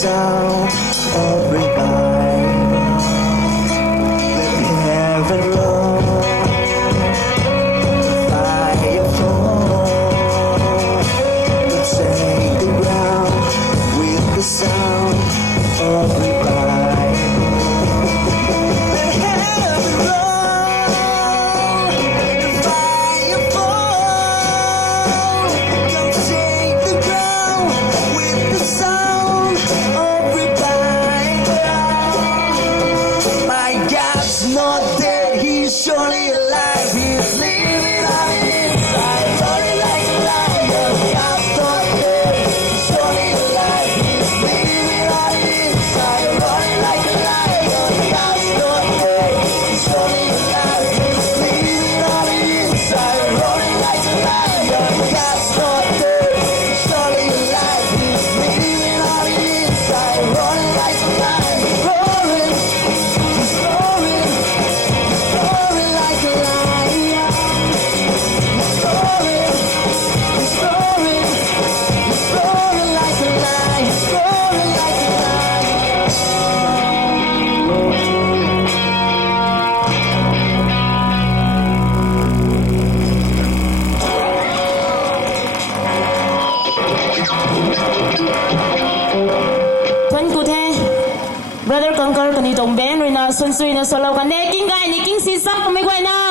sound of revival. Let heaven roll, fire fall, take the ground with the sound of revival. Let heaven roll, fire fall, take the ground with the sound of revival. My God's not dead, He's surely alive. He's living on the inside, roaring like a lion. God's not dead, He's surely alive. He's living on the inside, roaring like a lion. God's not dead, He's surely alive. He's living on the inside, roaring like a lion. God's not dead, He's surely alive. He's living on the inside, roaring like a lion. Roaring, He's roaring, roaring like a lion. He's roaring, He's roaring, He's roaring like a lion. He's roaring like a Tuan cụ thế, brother con con cần đi tổng bên rồi nào xuân suy nào suanlou kan ne king gai ni king si sắc của Meigueina.